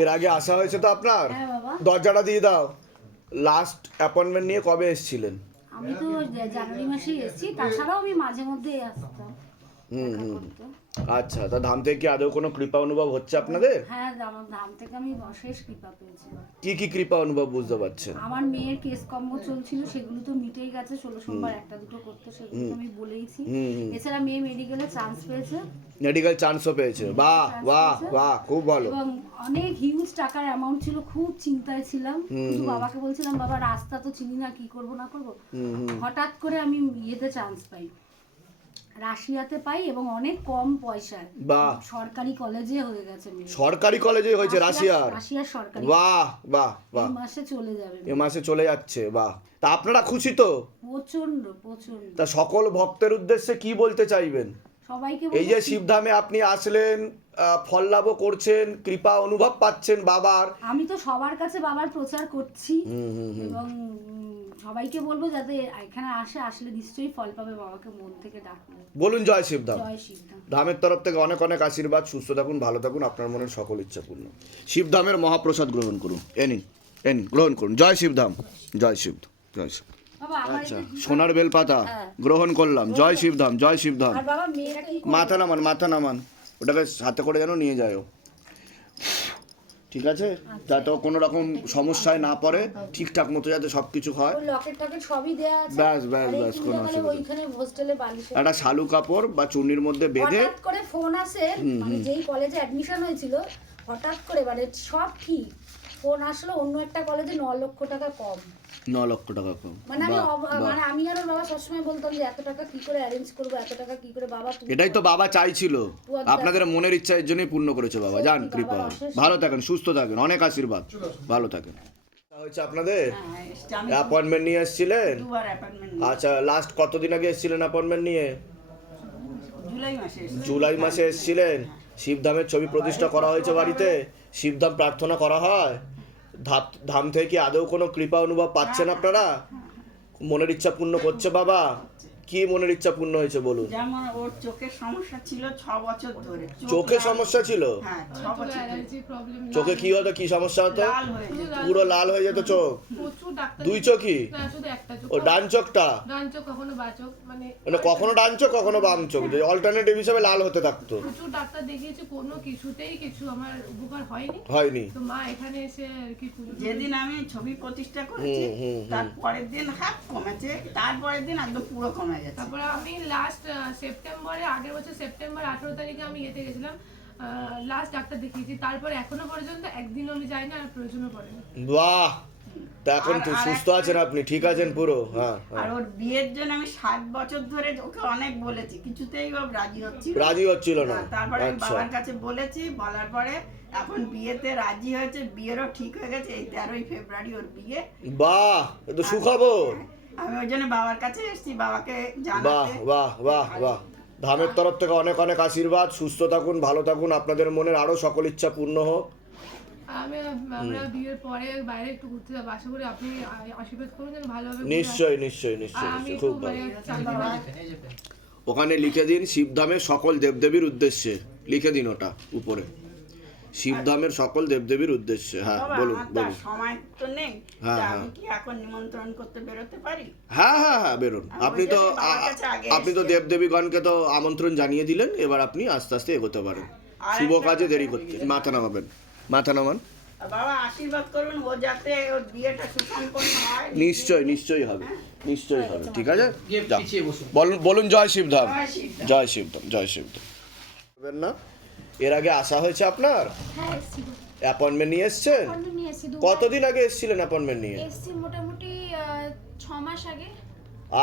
এর আগে আসা হয়েছে তো আপনার? হ্যাঁ দরজাটা দিয়ে দাও। লাস্ট অ্যাপয়েন্টমেন্ট নিয়ে কবে এসেছিলেন? আমি তো জানুয়ারি মাসেই এসেছি তাছাড়াও আমি মাঝে মধ্যে আসতাম। হুম হুম। আচ্ছা তা ধাম থেকে কি আদৌ কোনো কৃপা অনুভব হচ্ছে আপনাদের? হ্যাঁ আমার ধাম থেকে আমি অশেষ কৃপা পেয়েছি। কি কি কৃপা অনুভব বুঝতে পারছেন? আমার মেয়ের কেস কম্ব চলছিল সেগুলো তো মিটেই গেছে ষোলো সোমবার একটা দুটো করতে সেগুলো তো আমি বলেইছি। এছাড়া মেয়ে মেডিকেলে চান্স পেয়েছে। মেডিকেল চান্সও পেয়েছে। বাহ বাহ বাহ খুব ভালো। এবং অনেক হিউজ টাকার অ্যামাউন্ট ছিল খুব চিন্তায় ছিলাম। বাবাকে বলছিলাম বাবা রাস্তা তো চিনি না কি করব না করব? হঠাৎ করে আমি ইয়েতে চান্স পাই। রাশিয়াতে পাই এবং অনেক কম পয়সায়। বাহ। সরকারি কলেজে হয়ে গেছে সরকারি কলেজে হয়েছে রাশিয়ার? রাশিয়ার সরকারি। বাহ বাহ বাহ। মাসে চলে যাবে এ মাসে চলে যাচ্ছে বাহ। তা আপনারা খুশি তো? প্রচণ্ড প্রচণ্ড তা সকল ভক্তের উদ্দেশ্যে কি বলতে চাইবেন? এই যে শিবধামে আপনি আসলেন আহ, ফল লাভও করছেন কৃপা অনুভব পাচ্ছেন বাবার। আমি তো সবার কাছে বাবার প্রচার করছি এবং সবাইকে বলব যাতে এখানে আসে আসলে নিশ্চয়ই ফল পাবে বাবাকে মন থেকে ডাকলে বলুন জয় শিবধাম। জয় শিবধাম। ধামের তরফ থেকে অনেক অনেক আশীর্বাদ সুস্থ থাকুন ভালো থাকুন আপনার মনের সকল ইচ্ছা পূর্ণ শিবধামের মহাপ্রসাদ গ্রহণ করুন। এনি এনি গ্রহণ করুন। জয় শিবধাম জয় শিব জয় শিব। বাবা আমার আচ্ছা সোনার বেলপাতা গ্রহণ করলাম। জয় শিবধাম জয় শিবধাম। মাথা নামান মাথা নামান। ওটাকে হাতে করে যেন নিয়ে যায়। ঠিক আছে? যাতে কোনো রকম সমস্যায় না পড়ে ঠিকঠাক মতো যাতে সব কিছু হয় ব্যাস, ব্যাস, ব্যাস, কোনো অসুবিধা একটা শালু কাপড় বা চুন্নির মধ্যে বেঁধে করে ফোন আসে মানে যেই কলেজে অ্যাডমিশন হয়েছিল হঠাৎ করে মানে সব ঠিক। ফোন আসলো অন্য একটা কলেজে ন লক্ষ টাকা কম। ন লক্ষ টাকা কম। মানে আমি। মানে আমি আর ওর বাবা সবসময় বলতাম যে এত টাকা কি করে অ্যারেঞ্জ করব এত টাকা কি করে বাবা এটাই তো বাবা চাইছিল। আপনাদের মনের ইচ্ছা এর জন্যই পূর্ণ করেছে বাবা। যান কৃপা। ভালো থাকেন সুস্থ থাকেন অনেক আশীর্বাদ। ভালো থাকেন। হয়েছে আপনাদের? অ্যাপয়েন্টমেন্ট নিয়ে এসেছিলেন? আচ্ছা লাস্ট কতদিন আগে এসেছিলেন অ্যাপয়েন্টমেন্ট নিয়ে? জুলাই মাসে এসেছি। জুলাই মাসে এসেছিলেন। শিবধামের ছবি প্রতিষ্ঠা করা হয়েছে বাড়িতে? শিবধাম প্রার্থনা করা হয়? ধাপ- ধাম থেকে আদৌ কোনো কৃপা অনুভব পাচ্ছেন আপনারা? মনের ইচ্ছা পূর্ণ করছে বাবা। কি মনের ইচ্ছা পূর্ণ হয়েছে বলুন? যেমন ওর চোখের সমস্যা ছিল ছ বছর ধরে। চোখ সমস্যা ছিল? হ্যাঁ ছ বছর চোখে কি হতো? কি সমস্যা হতো? লাল হয়ে যেত। পুরো লাল। হয়ে যেত চোখ? দুই চোখই? না শুধু একটা চোখ। ও ডান চোখটা? কখনো মানে মানে কখনো ডান চোখ কখনো বাম চোখ? যে অল্টারনেটিভ হিসেবে লাল হতে থাকতো। প্রচুর ডাক্তার দেখিয়েছে কোনো কিছুতেই কিছু আমার উপকার হয়নি। হয়নি। তো মা এখানে এসে আর কি যেদিন আমি ছবি প্রতিষ্ঠা করেছি। তার পরের দিন হাফ কমেছে তারপরের দিন একদম পুরো কমে গেছে। তারপরে আমি লাস্ট সেপ্টেম্বরে আগের বছর সেপ্টেম্বর আঠেরো তারিখে আমি ইয়েতে গেছিলাম লাস্ট ডাক্তার দেখিয়েছি। তারপরে এখনও পর্যন্ত একদিনও আমি যাই না আর প্রয়োজনও পড়ে বাহ! তা এখন তো সুস্থ আছেন আপনি ঠিক আছেন পুরো? হ্যাঁ আর হ্যাঁ ওর বিয়ের জন্য আমি সাত বছর ধরে ওকে অনেক বলেছি কিছুতেই ও রাজি হচ্ছিল রাজি হচ্ছিল না। হ্যাঁ, তারপরে আমি আচ্ছা। বাবার কাছে বলেছি বলার পরে এখন বিয়েতে রাজি হয়েছে বিয়েরও ঠিক হয়ে গেছে এই তেরোই ফেব্রুয়ারি ওর বিয়ে। বাহ! এ তো সুখবর। আমি ওই জন্য বাবার কাছে এসেছি বাবাকে বাহ জানাতে। বাহ বাহ বাহ ধামের তরফ থেকে অনেক অনেক আশীর্বাদ। সুস্থ থাকুন ভালো থাকুন। আপনাদের মনের আরও সকল ইচ্ছা পূর্ণ হোক। আমি আমরা বিয়ের পরে বাইরে একটু ঘুরতে যাব। আশা করি আপনি আ- আশীর্বাদ করুন যেন ভালোভাবে ঘুরে আসি। নিশ্চয়ই নিশ্চয়ই আর নিশ্চয়ই আমি নিশ্চয়ই। একটু খুব ভালো। মানে চাকরি ওখানে লিখে দিন শিবধামের সকল দেবদেবীর উদ্দেশ্যে। লিখে দিন ওটা উপরে। শিবধামের সকল দেবদেবীর উদ্দেশ্যে। হ্যাঁ বলুন বলুন। সময় তো নেই। হ্যাঁ, হ্যাঁ। আমি কি এখন নিমন্ত্রণ করতে বেরোতে পারি? হ্যাঁ হ্যাঁ হ্যাঁ বেরোন। আপনি তো আপনি তো। দেবদেবীগণকে তো আমন্ত্রণ জানিয়ে দিলেন এবার আপনি আস্তে আস্তে এগোতে পারেন। শুভ কাজে দেরি করতে মাথা নামাবেন মাথা নামান। বাবা আশীর্বাদ করুন ও যাতে ওর বিয়েটা সুসম্পন্ন হয়। নিশ্চয়ই নিশ্চয়ই হবে নিশ্চয়ই হবে ঠিক আছে। বলুন বলুন জয় শিবধাম জয় শিবধাম। জয় শিবধাম জয় শিবধাম না? এর আগে আসা হয়েছে আপনার? হ্যাঁ অ্যাপয়েন্টমেন্ট নিয়ে এসছেন? কতদিন আগে এসেছিলেন অ্যাপয়েন্টমেন্ট নিয়ে? মোটামুটি ছ মাস আগে।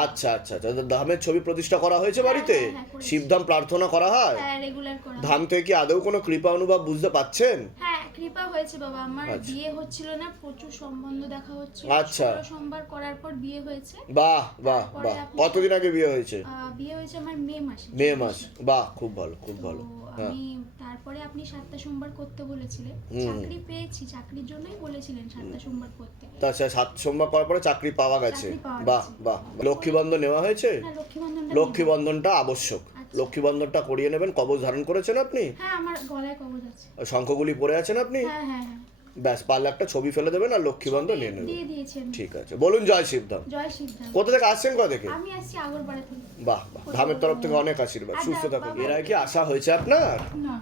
আচ্ছা আচ্ছা আচ্ছা। ধামের ছবি প্রতিষ্ঠা করা হয়েছে বাড়িতে? হ্যাঁ, হ্যাঁ। শিবধাম প্রার্থনা করা হয়? হ্যাঁ হয়। ধাম থেকে কি আদৌ কোনো কৃপা অনুভব বুঝতে পাচ্ছেন? হ্যাঁ কৃপা হয়েছে বাবা। আমার আচ্ছা। বিয়ে হচ্ছিল না প্রচুর সম্বন্ধ দেখা হচ্ছে আচ্ছা। সোমবার করার পর বিয়ে হয়েছে। বাহ বাহ বাহ। কতদিন আগে বিয়ে হয়েছে? বিয়ে হয়েছে আমার মে মাসে। মে মাস। বাহ খুব ভালো খুব ভালো। হ্যাঁ আমি তারপরে আপনি সাতটা সোমবার করতে বলেছিলেন। চাকরি পেয়েছি চাকরির জন্যই বলেছিলেন সাতটা সোমবার করতে। তাছাড়া সাত সোমবার করার পরে চাকরি পাওয়া গেছে। বাহ বাহ। লক্ষ্মী বন্ধন নেওয়া হয়েছে? লক্ষ্মীবন্ধনটা লক্ষ্মী বন্ধনটা লক্ষ্মী বন্ধনটা আবশ্যক। আচ্ছা। করিয়ে নেবেন। কবজ ধারণ করেছেন আপনি? হ্যাঁ আমার গলায় কবজ আছে। শঙ্খগুলি পরে আছেন আপনি? হ্যাঁ হ্যাঁ হ্যাঁ। ব্যাস পারলে একটা ছবি ফেলে দেবেন আর লক্ষ্মীবন্ধন নিয়ে নেবেন। দিয়ে দিয়েছেন। ঠিক আছে। বলুন জয় শিবধাম। জয় সিদ্ধান্ত কোথা থেকে আসছেন কোথা থেকে? আমি আসছি আগরপাড়া থেকে। বাহ বাহ। ধামের তরফ থেকে অনেক আশীর্বাদ। সুস্থ থাকুন। এর আগে কি আশা হয়েছে আপনার? না।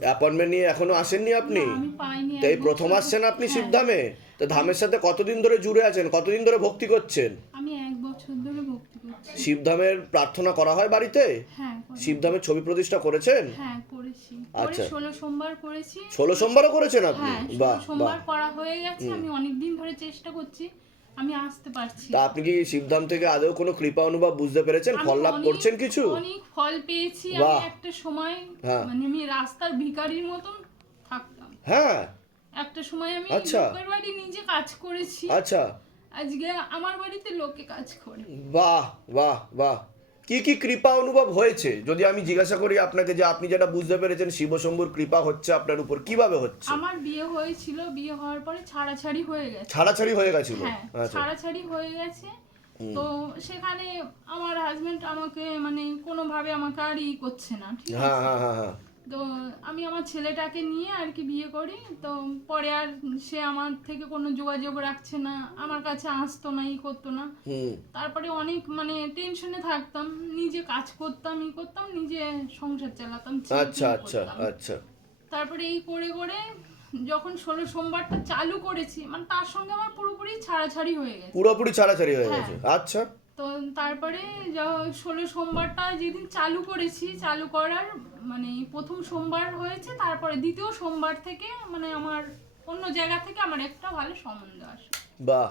অ্যাপয়েন্টমেন্ট নিয়ে এখনও আসেননি আপনি? তো এই প্রথম আসছেন আপনি হ্যাঁ, শিবধামে? তো ধামের সাথে কতদিন ধরে জুড়ে আছেন? কতদিন ধরে ভক্তি করছেন? আমি এক বছর ধরে ভক্তি করছি। শিবধামের প্রার্থনা করা হয় বাড়িতে? হ্যাঁ। শিবধামের ছবি প্রতিষ্ঠা করেছেন? হ্যাঁ আচ্ছা। ষোলো সোমবার করেছি। ষোলো সোমবারও করেছেন আপনি? হ্যাঁ বাহ সোমবার করা হয়ে গেছে। আমি অনেক দিন ধরে চেষ্টা করছি। আমি আসতে পারছি। তা আপনি কি শিবধাম থেকে আদৌ কোনো কৃপা অনুভব বুঝতে পেরেছেন? ফল লাভ করছেন কিছু? অনেক ফল পেয়েছি। আমি একটা সময় হ্যাঁ। মানে আমি রাস্তার ভিখারির মতন থাকতাম। হ্যাঁ। একটা সময় আমি আচ্ছা। লোকের বাড়ি নিজে কাজ করেছি। আচ্ছা। আজকে আমার বাড়িতে লোকে কাজ করে। বাহ বাহ বাহ। কি কি কৃপা অনুভব হয়েছে? যদি আমি জিজ্ঞাসা করি আপনাকে যে আপনি যেটা বুঝতে পেরেছেন শিবশম্ভুর কৃপা হচ্ছে আপনার উপর কীভাবে হচ্ছে? আমার বিয়ে হয়েছিল বিয়ে হওয়ার পরে ছাড়াছাড়ি হয়ে গেছে। ছাড়াছাড়ি হয়ে গেছিল? হ্যাঁ আচ্ছা। ছাড়াছাড়ি হয়ে গেছে। তো সেখানে আমার হাজবেন্ড আমাকে মানে কোনোভাবে আমাকে আর ই করছে না ঠিক হ্যাঁ আছে? হ্যাঁ হ্যাঁ হ্যাঁ। তো আমি আমার ছেলেটাকে নিয়ে আর কি বিয়ে করি। তো পরে আর সে আমার থেকে কোনো যোগাযোগ রাখছে না আমার কাছে আসতো না ই করতো না। তারপরে অনেক মানে টেনশনে থাকতাম নিজে কাজ করতাম ই করতাম নিজে সংসার চালাতাম আচ্ছা আচ্ছা আচ্ছা। তারপরে এই করে করে যখন ষোলো সোমবারটা চালু করেছি মানে তার সঙ্গে আমার পুরোপুরি ছাড়াছাড়ি হয়ে গেছে। পুরোপুরি ছাড়াছাড়ি হয়ে হ্যাঁ। গেছে। আচ্ছা। তো তারপরে য- ষোলো সোমবারটা যেদিন চালু করেছি চালু করার মানে প্রথম সোমবার হয়েছে তারপরে দ্বিতীয় সোমবার থেকে মানে আমার অন্য জায়গা থেকে আমার একটা ভালো সম্বন্ধ আসে। বাহ।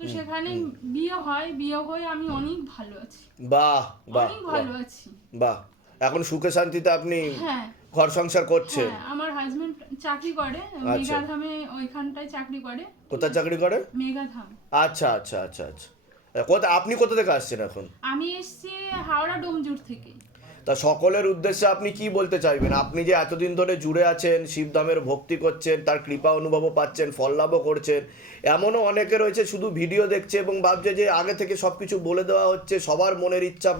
তো সেখানে বিয়ে হয় বিয়ে হয়ে আমি অনেক ভালো আছি। বাহ বাহ অনেক ভালো আছি। বাহ। এখন সুখে শান্তিতে আপনি হ্যাঁ। ঘর সংসার করছেন? হ্যাঁ আমার হাজবেন্ড চাকরি করে মেঘাধামে ওইখানটায় চাকরি করে। কোথায় চাকরি করেন মেঘাধাম। আচ্ছা আচ্ছা আচ্ছা আচ্ছা। কোথা আপনি কোথা থেকে আসছেন এখন? আমি এসছি হাওড়া ডোমজুর থেকে। তা সকলের উদ্দেশ্যে আপনি কি বলতে চাইবেন? আপনি যে এতদিন ধরে জুড়ে আছেন শিবধামের ভক্তি করছেন তার কৃপা অনুভবও পাচ্ছেন ফল লাভও করছেন এমনও অনেকে রয়েছে শুধু ভিডিও দেখছে এবং ভাবছে যে আগে থেকে সব কিছু বলে দেওয়া হচ্ছে সবার মনের ইচ্ছা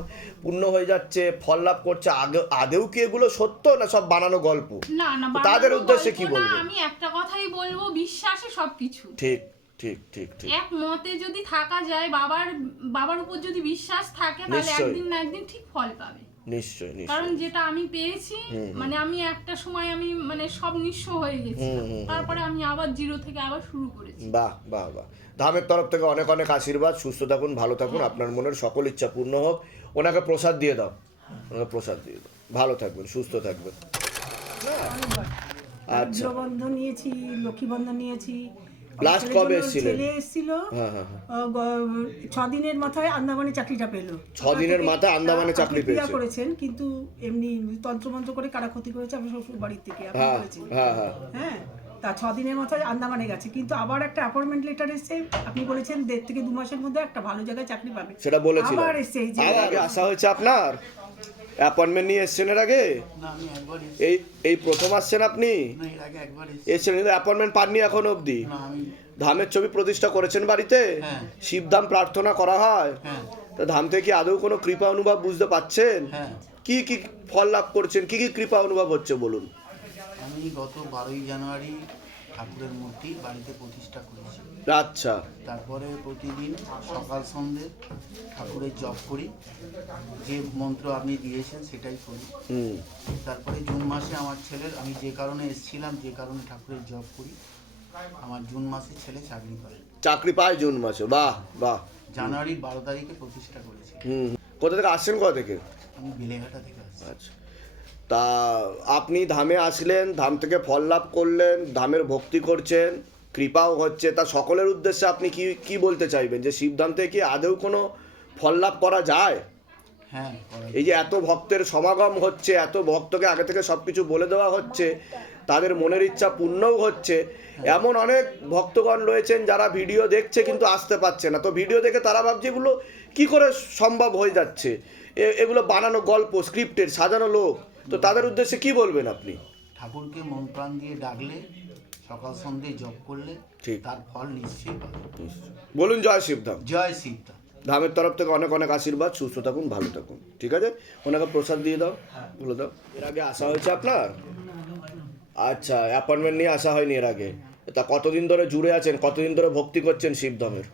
পূর্ণ হয়ে যাচ্ছে ফল লাভ করছে আগে আদেও কি এগুলো সত্য না সব বানানো গল্প? তাদের উদ্দেশ্যে কি না, বলবেন? আমি একটা কথাই বলব বিশ্বাসে সবকিছু। ঠিক। ঠিক ঠিক ঠিক। এক মতে যদি থাকা যায় বাবার বাবার উপর যদি বিশ্বাস থাকে তাহলে একদিন না একদিন ঠিক ফল পাবে। নিশ্চয় কারণ যেটা আমি পেয়েছি মানে আমি একটা সময় আমি মানে সব নিঃস্ব হয়ে গেছি। হুম, হুম, তারপরে আমি আবার জিরো থেকে আবার শুরু করেছি। বাহ বাহ বাহ। ধামের তরফ থেকে অনেক অনেক আশীর্বাদ। সুস্থ থাকুন ভালো থাকুন। আপনার মনের সকল ইচ্ছা পূর্ণ হোক। ওনাকে প্রসাদ দিয়ে দাও। ওনাকে প্রসাদ দিয়ে দাও। ভালো থাকবেন সুস্থ থাকবেন। আচ্ছা। রুদ্রবন্ধন নিয়েছি লক্ষ্মীবন্ধন নিয়েছি। ছেলের কবে এসেছিলেন? ছেলে এসেছিল ছ দিনের মাথায় আন্দামানে চাকরিটা পেল ছ দিনের মাথায় আন্দামানে চাকরি পেয়েছে। করেছেন কিন্তু এমনি তন্ত্রমন্ত্র করে কারা ক্ষতি করেছে আমার শ্বশুর বাড়ির থেকে আপনি হ্যাঁ হ্যাঁ হ্যাঁ। হ্যাঁ তা ছ দিনের মাথায় আন্দামানে গেছে কিন্তু আবার একটা অ্যাপয়েন্টমেন্ট লেটার এসেছে আপনি বলেছেন দেড় থেকে দু মাসের মধ্যে একটা ভালো জায়গায় চাকরি পাবে। সেটা বলেছিলাম আবার এসছে আগে আসা হয়েছে আপনার? অ্যাপয়েন্টমেন্ট নিয়ে এসছেন এর আগে। এই এই প্রথম আসছেন আপনি। এসছেন কিন্তু অ্যাপয়েন্টমেন্ট পাননি এখন অবধি। ধামের ছবি প্রতিষ্ঠা করেছেন বাড়িতে? হ্যাঁ। শিবধাম প্রার্থনা করা হয়? হ্যাঁ। তা ধাম থেকে কি আদৌ কোনো কৃপা অনুভব বুঝতে পাচ্ছেন? হ্যাঁ। কি কি ফল লাভ করছেন? কি কি কৃপা অনুভব হচ্ছে বলুন? আমি গত বারোই জানুয়ারি ঠাকুরের মূর্তি বাড়িতে প্রতিষ্ঠা করেছি। আচ্ছা। তারপরে প্রতিদিন সকাল সন্ধ্যে ঠাকুরের জপ করি। যে মন্ত্র আপনি দিয়েছেন সেটাই করি। হুম। তারপরে জুন মাসে আমার ছেলের আমি যে কারণে এসেছিলাম যে কারণে ঠাকুরের জপ করি আমার জুন মাসে ছেলে চাকরি করে। চাকরি পায় জুন মাসে বাহ বাহ। জানুয়ারির বারো তারিখে প্রতিষ্ঠা করেছি। হুম। কোথা থেকে আসছেন কোথা থেকে? আমি বেলেঘাটা থেকে আসছি। আচ্ছা। তা আপনি ধামে আসলেন ধাম থেকে ফল লাভ করলেন ধামের ভক্তি করছেন। কৃপাও হচ্ছে। তা সকলের উদ্দেশ্যে আপনি কি কি বলতে চাইবেন? যে শিবধাম থেকে কি আদৌ কোনো ফল লাভ করা যায়? হ্যাঁ এই যে এত ভক্তের সমাগম হচ্ছে এত ভক্তকে আগে থেকে সব কিছু বলে দেওয়া হচ্ছে তাদের মনের ইচ্ছা পূর্ণও হচ্ছে। এমন অনেক ভক্তগণ রয়েছেন যারা ভিডিও দেখছে কিন্তু আসতে পারছে না। তো ভিডিও দেখে তারা ভাবছে এগুলো কি করে সম্ভব হয়ে যাচ্ছে? এগুলো বানানো গল্প স্ক্রিপ্টেড সাজানো লোক। তো তাদের উদ্দেশ্যে কি বলবেন আপনি? ঠাকুরকে মন প্রাণ দিয়ে ডাকলে সকাল সন্ধ্যে জপ করলে তার ফল নিশ্চয়ই পাবে। বলুন জয় শিবধাম। জয় শিবদা ধামের তরফ থেকে অনেক অনেক আশীর্বাদ সুস্থ থাকুন ভালো থাকুন। ঠিক আছে? ওনাকে প্রসাদ দিয়ে দাও বলে দাও। এর আগে আসা হয়েছে আপনার? আচ্ছা অ্যাপয়েন্টমেন্ট নিয়ে আসা হয়নি এর আগে। তা কতদিন ধরে জুড়ে আছেন? কতদিন ধরে ভক্তি করছেন শিবধামের?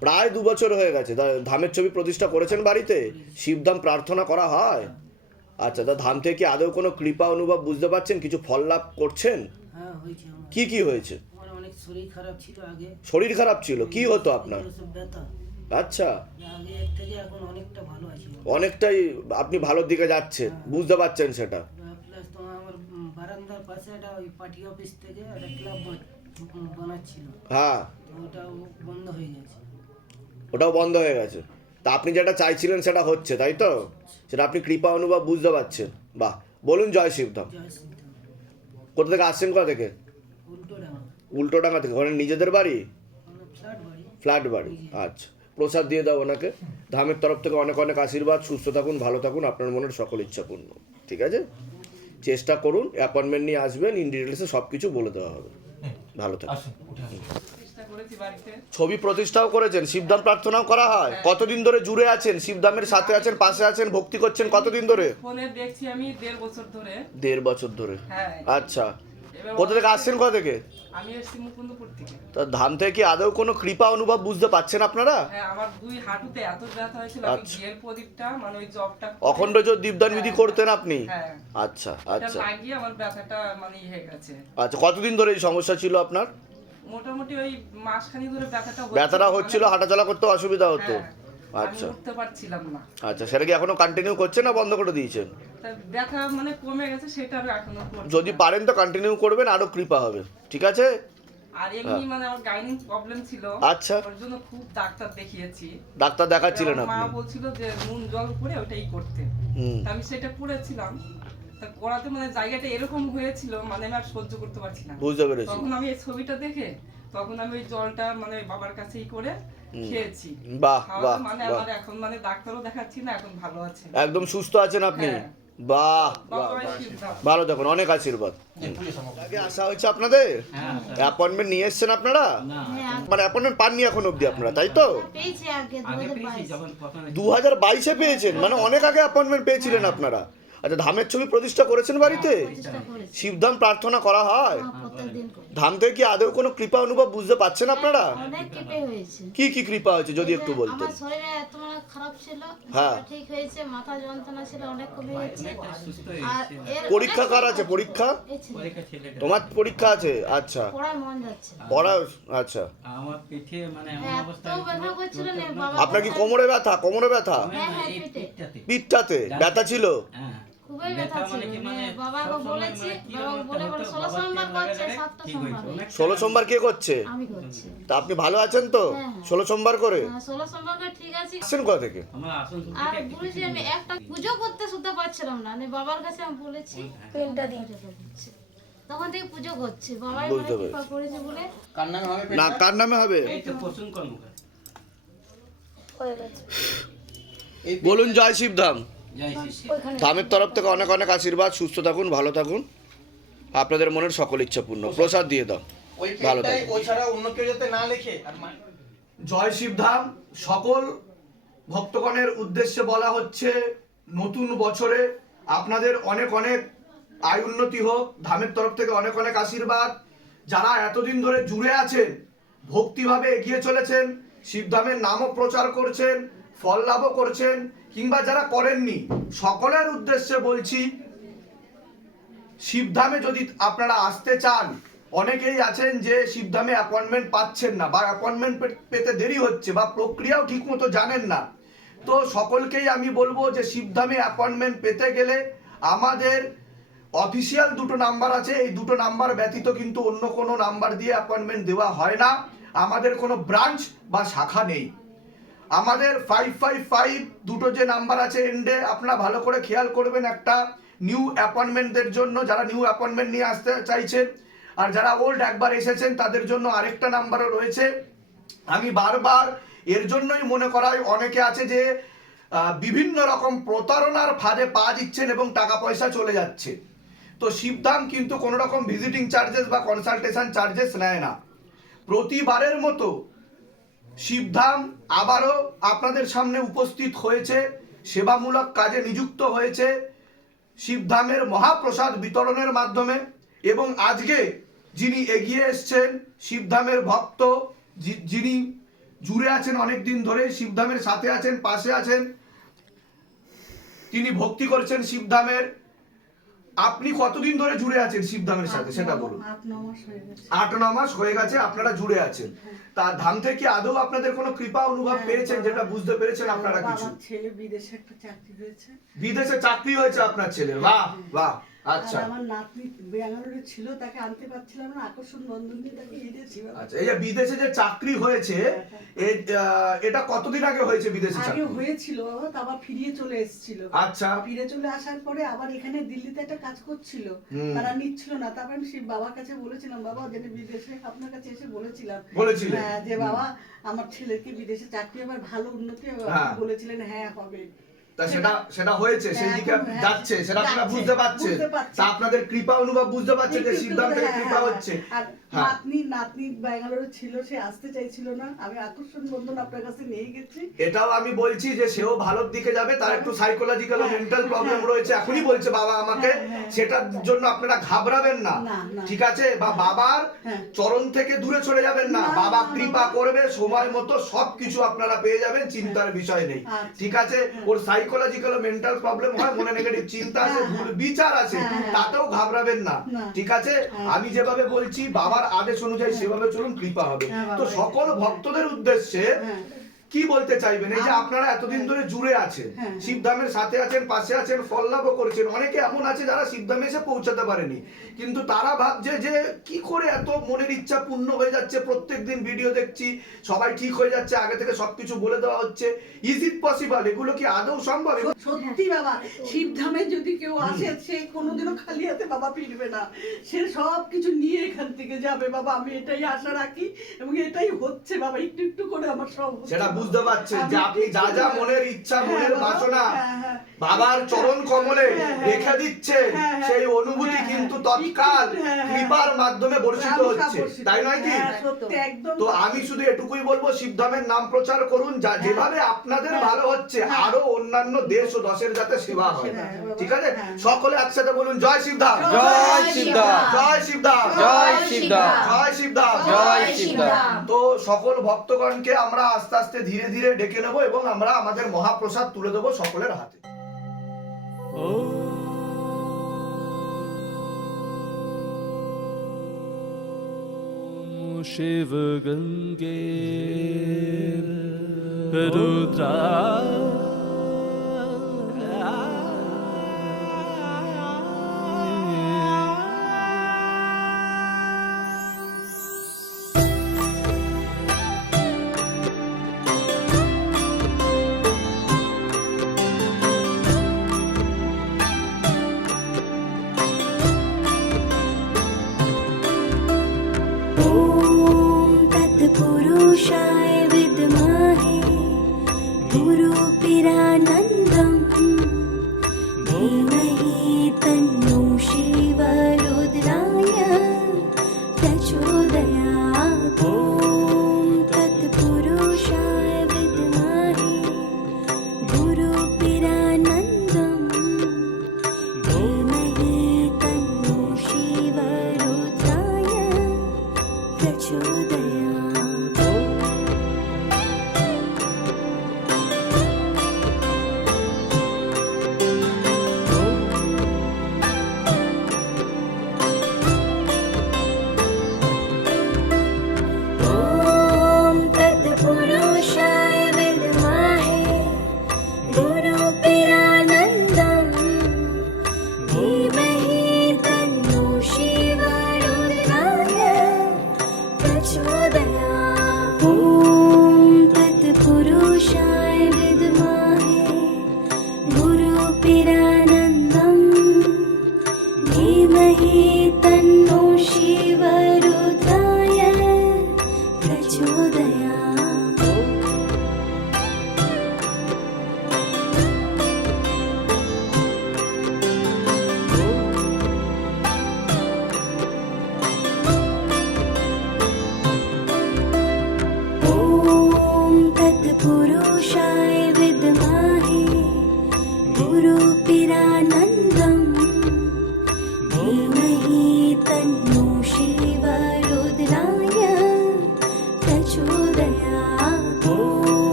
প্রায় দু বছর। হয়ে গেছে। ধামের ছবি প্রতিষ্ঠা করেছেন বাড়িতে? শিবধাম প্রার্থনা করা হয়? আচ্ছা তা ধাম থেকে কি আদৌ কোনো কৃপা অনুভব বুঝতে পারছেন? কিছু ফল লাভ করছেন? হ্যাঁ কি কি হয়েছে? শরীর খারাপ ছিল আগে। শরীর খারাপ ছিল? কি হতো আপনার? আচ্ছা। অনেকটাই আপনি ভালোর দিকে যাচ্ছেন বুঝতে পারছেন সেটা। হ্যাঁ। ওটাও বন্ধ হয়ে গেছে? তা আপনি যেটা চাইছিলেন সেটা হচ্ছে তাই তো? সেটা আপনি কৃপা অনুভব বুঝতে পারছেন। বাহ বলুন জয় শিবধাম কোথা থেকে আসছেন কোথা থেকে? উল্টো ডাঙা উল্টোডাঙ্গা থেকে। ওখানে নিজেদের বাড়ি? ফ্ল্যাট বাড়ি। ফ্ল্যাট বাড়ি আচ্ছা। প্রসাদ দিয়ে দাও ওনাকে। ধামের তরফ থেকে অনেক অনেক আশীর্বাদ। সুস্থ থাকুন ভালো থাকুন আপনার মনের সকল ইচ্ছা পূর্ণ। ঠিক আছে? চেষ্টা করুন অ্যাপয়েন্টমেন্ট নিয়ে আসবেন ইন ডিটেলসে সব কিছু বলে দেওয়া হবে। ভালো থাকুন। ছবি প্রতিষ্ঠাও করেছেন শিবধাম প্রার্থনাও করা হয়। কতদিন ধরে জুড়ে আছেন? শিবধামের সাথে আছেন পাশে আছেন ভক্তি করছেন কতদিন ধরে? ফোনে দেখছি আমি দেড় বছর ধরে। দেড় বছর ধরে। হ্যাঁ। আচ্ছা। কোথা থেকে আসছেন কোথা থেকে? আমি এসেছি মুকুন্দপুর থেকে। তা ধাম থেকে কি আদৌ কোনো কৃপা অনুভব বুঝতে পারছেন আপনারা? হ্যাঁ আমার দুই হাঁটুতে এত ব্যথা হয়েছিল আমি আচ্ছা। ঘিয়ের প্রদীপটা মানে ওই জবটা অখণ্ড জোর দীপদান বিধি করতেন আপনি? হ্যাঁ। আচ্ছা আচ্ছা। লাগিয়ে আমার ব্যথাটা মানে ইয়ে হয়ে গেছে। আচ্ছা কতদিন ধরে এই সমস্যা ছিল আপনার? মোটামুটি ওই মাসখানি ধরে ব্যথাটা। ব্যথাটা হচ্ছিল হাঁটাচলা করতে অসুবিধা হতো। হ্যাঁ, আচ্ছা। উঠতে পারছিলাম না। আচ্ছা সেটা কি এখনও কন্টিনিউ করছেন না বন্ধ করে দিয়েছেন? ব্যথা মানে কমে গেছে সেটা আমি এখনও করছি যদি পারেন তো কন্টিনিউ করবেন আরও কৃপা হবে। ঠিক আছে? আর এমনি মানে আমার গাইনিং প্রবলেম ছিল। আচ্ছা। ওর জন্য খুব ডাক্তার দেখিয়েছি। ডাক্তার দেখাচ্ছিলেন আমার মা আপনি? বলছিল যে নুন জল করে ওটাই করতে। আমি সেটা করেছিলাম। তা করাতে মানে জায়গাটা এরকম হয়েছিল মানে আমি আর সহ্য করতে পারছি না। বুঝতে পেরেছি। তখন আমি এই ছবিটা দেখে তখন আমি ওই জলটা মানে বাবার কাছেই করে খেয়েছি। বাহ বাহ মানে আমার এখন মানে ডাক্তারও দেখাচ্ছি না এখন ভালো আছে। একদম সুস্থ আছেন আপনি? হ্যাঁ। বাহ ভালো থাকুন অনেক আশীর্বাদ। আগে আসা হয়েছে আপনাদের? অ্যাপয়েন্টমেন্ট নিয়ে এসেছেন আপনারা? মানে অ্যাপয়েন্টমেন্ট পাননি এখন অবধি আপনারা তাই তো? পেয়েছি আগে দু হাজার বাইশ। দু হাজার বাইশে পেয়েছেন মানে অনেক আগে অ্যাপয়েন্টমেন্ট পেয়েছিলেন আপনারা। আচ্ছা ধামের ছবি প্রতিষ্ঠা করেছেন বাড়িতে? শিবধাম প্রার্থনা করা হয়? প্রত্যেক ধাম থেকে কি আদৌ কোনো কৃপা অনুভব বুঝতে পারছেন আপনারা? অনেক কেঁপে কি কি কৃপা হয়েছে যদি একটু বলতেন আমার শরীরে এত মানে খারাপ ছিল হ্যাঁ। সেটা ঠিক হয়েছে মাথা যন্ত্রণা ছিল অনেক কমে গেছে। আর এর পরীক্ষা কার আছে? পরীক্ষা? তোমার পরীক্ষা আছে? আচ্ছা। পড়ায় মন যাচ্ছে না। পড়া আচ্ছা। আমার পিঠে মানে আপনার কি কোমরে ব্যথা? কোমরে ব্যথা? হ্যাঁ হ্যাঁ পিঠটাতে। ব্যথা ছিল? হ্যাঁ খুবই ব্যথা ব্যথা মানে ছিল। মানে মানে বাবাকে বলেছি কি বাবা একটা বলে বলে ষোলো সোমবার করছে সাতটা সোমবার। ষোলো সোমবার কে করছে? আমি করছি। তা আপনি ভালো আছেন তো? হ্যাঁ, হ্যাঁ। ষোলো সোমবার করে? হ্যাঁ, ষোলো সোমবার করে ঠিক আছে। আসছেন কোথা থেকে? আর বলেছি আমি একটা পুজো করতে শুতে পারছিলাম না আমি বাবার কাছে আমি বলেছি পেনটা দিয়ে তখন থেকে পুজো করছি। বাবাই কৃপা করেছে বলে না কার নামে হবে? এই তো প্রসূন কর্মকার। হয়ে গেছে। বলুন জয় শিবধাম। ধামের তরফ থেকে অনেক অনেক আশীর্বাদ সুস্থ থাকুন ভালো থাকুন। আপনাদের মনের সকল ইচ্ছা পূর্ণ। প্রসাদ দিয়ে দাও। ভালো ছাড়া অন্য কেউ যাতে না লেখে জয় শিবধাম। সকল ভক্তগণের উদ্দেশ্যে বলা হচ্ছে নতুন বছরে আপনাদের অনেক অনেক আয় উন্নতি হোক। ধামের তরফ থেকে অনেক অনেক আশীর্বাদ। যারা এতদিন ধরে জুড়ে আছেন ভক্তিভাবে এগিয়ে চলেছেন শিবধামের নামও প্রচার করছেন ফল লাভও করছেন কিংবা যারা করেননি, সকলের উদ্দেশ্যে বলছি, শিবধামে যদি আপনারা আসতে চান, অনেকেই আছেন যে শিবধামে অ্যাপয়েন্টমেন্ট পাচ্ছেন না বা অ্যাপয়েন্টমেন্ট পেতে দেরি হচ্ছে বা প্রক্রিয়াও ঠিকমতো জানেন না। তো সকলকেই আমি বলব যে শিবধামে অ্যাপয়েন্টমেন্ট পেতে গেলে আমাদের অফিসিয়াল দুটো নাম্বার আছে। এই দুটো নাম্বার ব্যতীত কিন্তু অন্য কোনো নাম্বার দিয়ে অ্যাপয়েন্টমেন্ট দেওয়া হয় না। আমাদের কোনো ব্রাঞ্চ বা শাখা নেই। আমাদের ফাইভ ফাইভ ফাইভ দুটো যে নাম্বার আছে এন্ডে আপনারা ভালো করে খেয়াল করবেন একটা নিউ অ্যাপয়েন্টমেন্টদের জন্য, যারা নিউ অ্যাপয়েন্টমেন্ট নিয়ে আসতে চাইছেন আর যারা ওল্ড একবার এসেছেন, তাদের জন্য আরেকটা নাম্বারও রয়েছে। আমি বারবার এর জন্যই মনে করাই, অনেকে আছে যে বিভিন্ন রকম প্রতারণার ফাঁদে পা দিচ্ছেন এবং টাকা পয়সা চলে যাচ্ছে। তো শিবধাম কিন্তু কোনো রকম ভিজিটিং চার্জেস বা কনসালটেশন চার্জেস নেয় না। প্রতিবারের মতো শিবধাম আবারও আপনাদের সামনে উপস্থিত হয়েছে, সেবামূলক কাজে নিযুক্ত হয়েছে, শিবধামের মহাপ্রসাদ বিতরণের মাধ্যমে এবং আজকে যিনি এগিয়ে এসছেন, শিবধামের ভক্ত যিনি জুড়ে আছেন অনেক দিন ধরে, শিবধামের সাথে আছেন, পাশে আছেন, তিনি ভক্তি করছেন শিবধামের। আপনি কতদিন ধরে জুড়ে আছেন শিবধামের সাথে? সেটা বলুন। আট ন মাস হয়ে গেছে। আট ন মাস হয়ে গেছে আপনারা জুড়ে আছেন। তার ধাম থেকে আদৌ আপনাদের কোনো কৃপা অনুভব পেয়েছেন যেটা বুঝতে পেরেছেন আপনারা কিছু? ছেলে বিদেশে একটা চাকরি হয়েছে বিদেশে চাকরি হয়েছে আপনার ছেলে। বাহ বাহ। আচ্ছা আমার নাতনি ব্যাঙ্গালোরে ছিল তাকে আনতে পারছিলাম না আকর্ষণ বন্ধন দিয়ে তাকে। আচ্ছা এই যে বিদেশে যে চাকরি হয়েছে এটা কতদিন আগে হয়েছে বিদেশে আগে হয়েছিল বাবা আবার ফিরিয়ে চলে এসেছিল আচ্ছা ফিরে চলে আসার পরে আবার এখানে দিল্লিতে একটা কাজ করছিল তারা নিচ্ছিল না তারপর আমি সেই বাবার কাছে বলেছিলাম বাবা যেটা বিদেশে আপনার কাছে এসে বলেছিলাম বলেছিলেন? হ্যাঁ, যে বাবা আমার ছেলেকে বিদেশে চাকরি হবে আর ভালো উন্নতি হবে হ্যাঁ। বলেছিলেন হ্যাঁ হবে তা সেটা সেটা হয়েছে সেই দিকে হ্যাঁ, যাচ্ছে সেটা আপনারা বুঝতে পারছি। তা আপনাদের কৃপা অনুভব বুঝতে পারছেন যে সিদ্ধান্ত থেকে কৃপা হ্যাঁ, হচ্ছে। হ্যাঁ। নাতনি নাতনি ব্যাঙ্গালোরে ছিল সে আসতে চাইছিল না। আমি আকর্ষণ বন্ধন আপনার কাছে নিয়ে গেছি। এটাও আমি বলছি যে সেও ভালোর দিকে যাবে তার একটু সাইকোলজিক্যাল মেন্টাল প্রবলেম রয়েছে এখনই বলছে বাবা আমাকে। সেটার জন্য আপনারা ঘাবড়াবেন না। ঠিক আছে? বা বাবার। চরণ থেকে দূরে চলে যাবেন না। বাবা কৃপা করবে সময় মতো সবকিছু আপনারা পেয়ে যাবেন চিন্তার বিষয় নেই। আচ্ছা। ঠিক আছে? ওর সাইকোলজিক্যাল মেন্টাল প্রবলেম হয় মনে নেগেটিভ চিন্তা আছে হ্যাঁ, ভুল বিচার আছে হ্যাঁ, হ্যাঁ। তাতেও ঘাবড়াবেন না। ঠিক আছে। আমি যেভাবে বলছি বাবার আদেশ অনুযায়ী সেভাবে চলুন কৃপা হবে তো সকল ভক্তদের উদ্দেশ্যে কি বলতে চাইবেন? এই যে আপনারা এতদিন ধরে জুড়ে আছেন হ্যাঁ। শিবধামের সাথে আছেন পাশে আছেন ফল লাভও করেছেন অনেকে এমন আছে যারা শিবধামে এসে পৌঁছাতে পারেনি। কিন্তু তারা ভাবছে যে কি করে এত মনের ইচ্ছা পূর্ণ হয়ে যাচ্ছে? প্রত্যেক দিন ভিডিও দেখছি সবাই ঠিক হয়ে যাচ্ছে আগে থেকে সবকিছু বলে দেওয়া হচ্ছে। ইজ ইট পসিবল এগুলো কি আদৌ সম্ভব? সত্যি বাবা শিবধামে যদি কেউ আসে সে কোনোদিনও খালি হাতে বাবা ফিরবে না। সে সব কিছু নিয়ে এখান থেকে যাবে। বাবা আমি এটাই আশা রাখি এবং এটাই হচ্ছে বাবা একটু একটু করে আমার সব সেটা। বুঝতে পারছেন যে আপনি যা যা মনের ইচ্ছা হ্যাঁ, মনের বাসনা হ্যাঁ, হ্যাঁ। বাবার চরণ কমলে। রেখে হ্যাঁ। সেই অনুভূতি কিন্তু। তৎকাল। কৃপার মাধ্যমে বর্ষিত হচ্ছে। তাই নয় কি? তো আমি শুধু এটুকুই বলব শিবধামের নাম প্রচার করুন। যা যেভাবে আপনাদের। ভালো হচ্ছে। আরও অন্যান্য দেশ ও দশের যাতে সেবা হয়। ঠিক আছে। সকলে একসাথে বলুন জয় শিবধাম জয় শিবধাম জয় শিবধাম জয় শিবধাম জয় শিবধাম জয় শিবধাম তো সকল ভক্তগণকে আমরা আস্তে আস্তে ধীরে ধীরে ডেকে নেব এবং আমরা আমাদের মহাপ্রসাদ তুলে দেবো সকলের হাতে शिव गंगे रुद्रा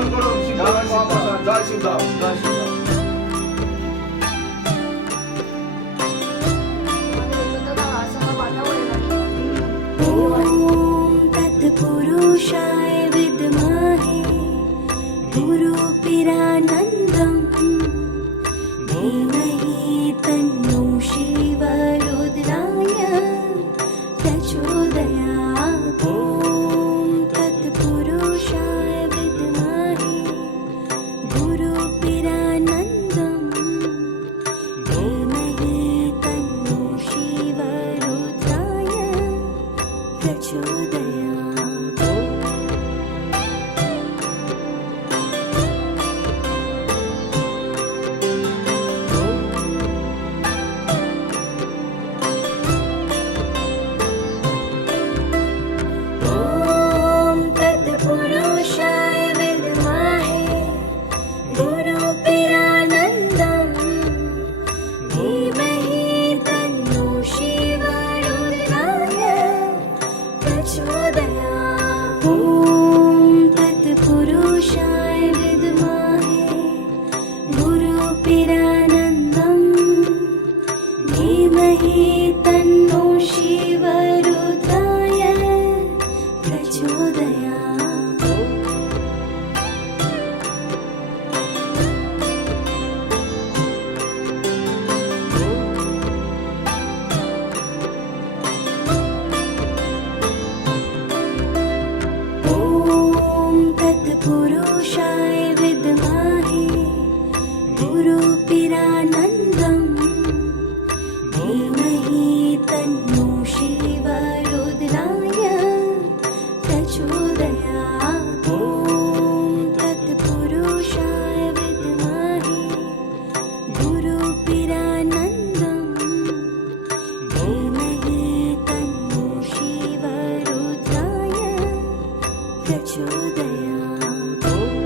গ্রহণ করুন শিবধামের মহাপ্রসাদ জয় শিবধাম জয় শিবধাম ॐ 呀。get you there.